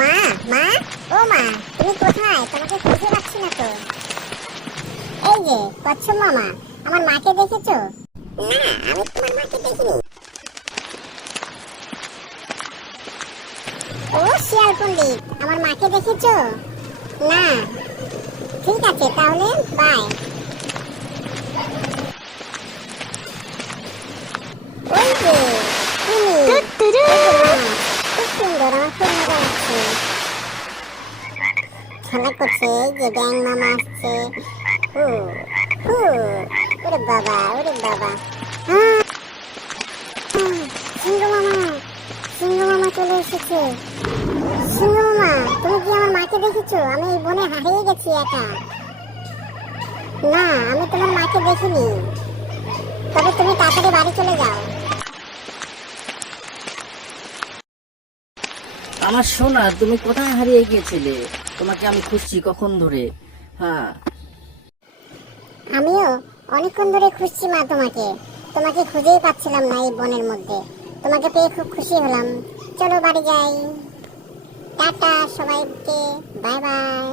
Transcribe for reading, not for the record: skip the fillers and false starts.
মা, মা, ও মা, তুমি কোথায়? তোমাকে খুঁজে পাচ্ছি না তো। এই যে কচ্ছপ মামা, আমার মাকে দেখেছো? না, আমি তোমার মাকে দেখিনি। ও শিয়াল পণ্ডিত, আমার মাকে দেখেছো? না। ঠিক আছে তাহলে, বাই। ওই যে তুমি, ওই যে মাছ, খুব সুন্দর, আমার খুব মজা লাগছে। খেলা করছে, এই যে ব্যাং মামা আসছে। হু হু, ওরে বাবা, ওরে বাবা। আহ, সিংহ মামা, সিংহ মামা চলে এসেছে। সিংহ মামা, তুমি কি আমার মাকে দেখেছো? আমি এই বনে হারিয়ে গেছি একা। না, আমি তোমার মাকে দেখিনি। তবে তুমি তাড়াতাড়ি বাড়ি চলে যাও। আমার সোনা, তুমি কোথায় হারিয়ে গিয়েছিলে? তোমাকে আমি খুঁজছি কখন ধরে। হ্যাঁ। আমিও অনেকক্ষণ ধরে খুঁজছি মা তোমাকে। তোমাকে খুঁজেই পাচ্ছিলাম না এই বনের মধ্যে। তোমাকে পেয়ে খুব খুশি হলাম। চলো বাড়ি যাই। টাটা সবাইকে, বাই বাই।